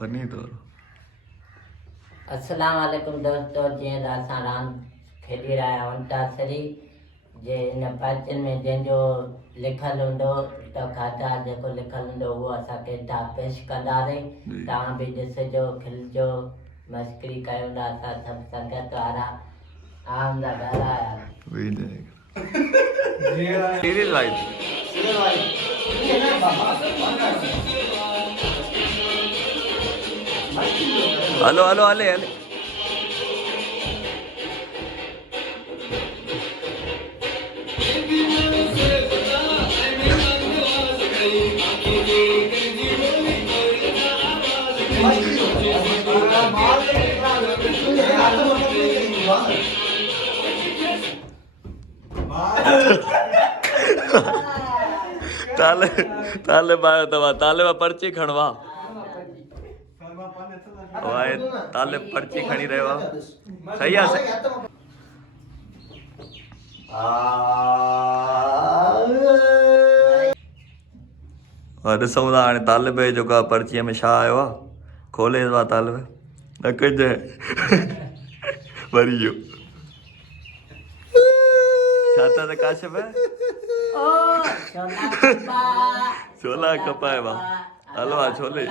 Funny तो अस्सलाम वालेकुम दोस्तों, जीअं त असां रांदि खेॾी रहिया आहियूं अंताक्षरी जे हिन पर्चनि में जंहिंजो लिखियलु हूंदो त खाधा जेको लिखियलु हूंदो उहो असांखे था पेश कंदासीं। तव्हां बि ॾिसिजो, खिलजो, मस्करी कयूं था असां सभु संगत वारा। आम जा घर आया वही जाएगा सीरियल वाइज हेलो हेलो हले हले ताले ताले बायो तवा ताले में पर्ची खणवा वाए ताले पर्ची खणी रहेवा सही है सही और ॾिसूं था हाणे तालिबे जो का पर्चीअ में छा आयो आहे खोले वा तालिब न कजे वरी वियो छा था काशिफ छोला कपाए वा हलो आ छोले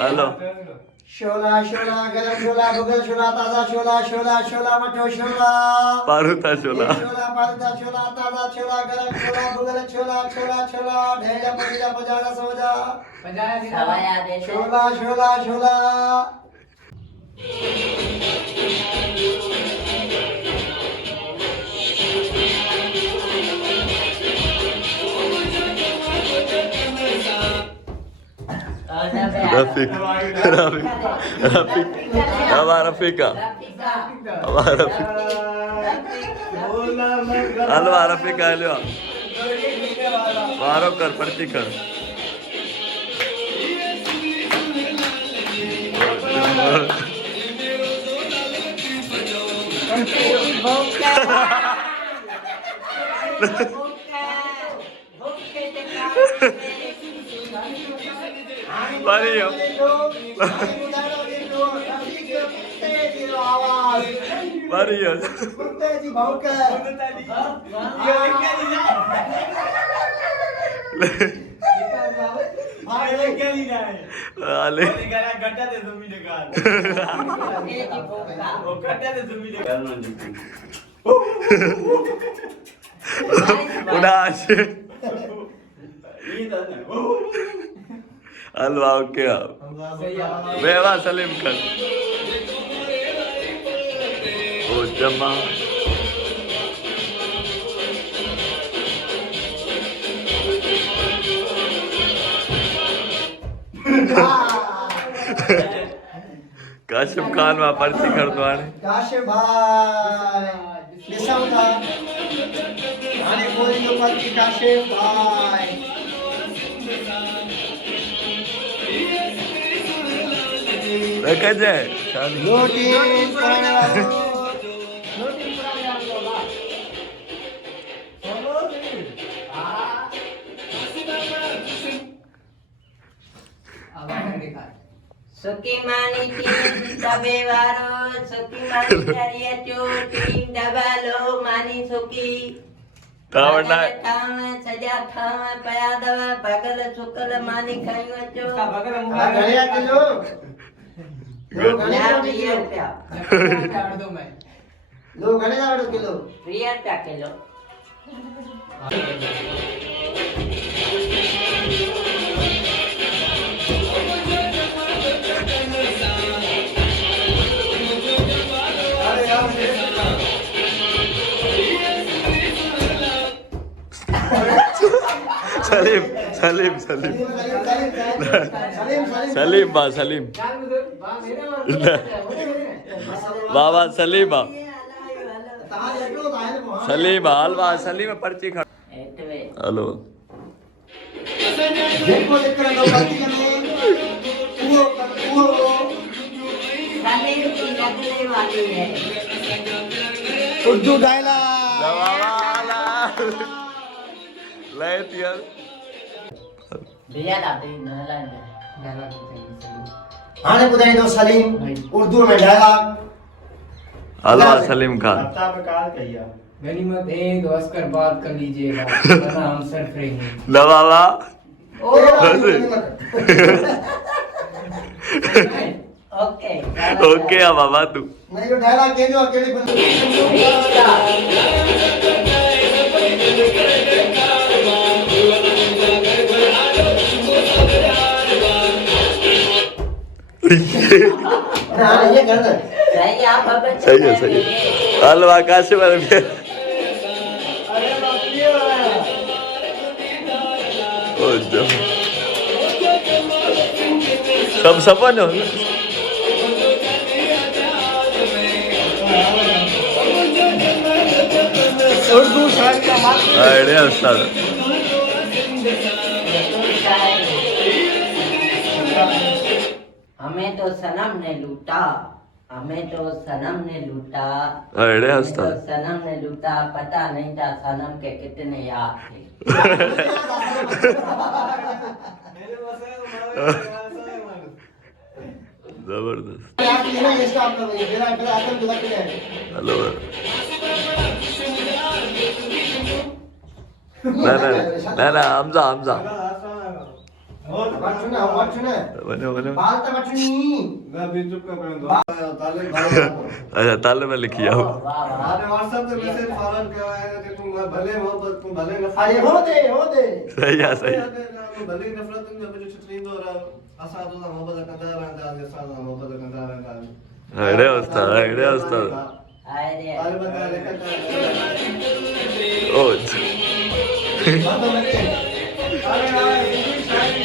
हलो शोला शोला गरम शोला भुगल शोला ताजा शोला शोला शोला मठो शोला पारुता छोला शोला पारुता शोला ताजा शोला गरम शोला भुगल शोला छोला छोला ढेजा पजीरा पजारा सोजा सवाया दे शोला शोला शोला रफीक रफीक रफीक हमारा रफीका हमारा रफीक हलो रफीका हलो वारो कर पर्ची कर Mario. Mario. Ale. Udah asyik. हलवा ओके वेवा सलीम कर ओ जमा काशिफ खान वा पर्ची कर दो हाणे काशिफ भाई ॾिसूं था हाणे कोई जो पर्ची काशिफ भाई कजे रोटी खाने वालों सुकी मानी टीम दबे वारो सुकी मानी करिए चो टीम दबालो मानी सुकी तावड़ा सजा थाम पया दवा बगल सुकल मानी खाइयो अचो घड़िया किलो लो घणे दावड़ो किलो 20 रुपया किलो सलीम सलीम सलीम सलीम बा सलीम बाबा सलीम सलीम हलवा सलीम पर्ची खा हेलो देखो लेकर लो पर्ची में वो सलीम की लगने वाली है उर्दू डायलॉग ले यार भैया आप न लाइन हाणे ॿुधाई दो सलीम उर्दू में डायलॉग हलवा सलीम खान हफ्ता में काल कहिया गनीमत एक दोस्त कर बात कर लीजिएगा वरना हम सर फ्रेंगे दवाला ओके ओके आ बाबा तू मैं यो डायलॉग के जो अकेले हां ये कर दे सही आप अब सही है सही है हलवा काशे में अरे बाप रे ओ जो सब सपन हो उर्दू शायरी का मात्र अरे उस्ताद हमें तो सनम ने लूटा हमें तो सनम ने लूटा अरे हमें तो उस्ताद सनम ने लूटा पता नहीं था सनम के कितने याद थे जबरदस्त यार ये ना इसका आपका मेरा मेरा आकर जुदा के है हेलो ना ना ना ना हमजा हमजा बचने हम बचने बने बने बाल तो बचनी मैं भी चुप कर रहा हूं ताले अच्छा ताले में लिखी आओ वाह वाह आपने व्हाट्सएप पे मैसेज फॉरवर्ड किया है कि तुम भले मोहब्बत तुम भले नफरत अरे हो दे सही है सही तुम भले नफरत तुम मुझे छतरी दो रहा असा तो मोहब्बत करता रहता है असा मोहब्बत करता रहता है अरे उस्ताद अरे ताले बता लेकर ओ अरे यार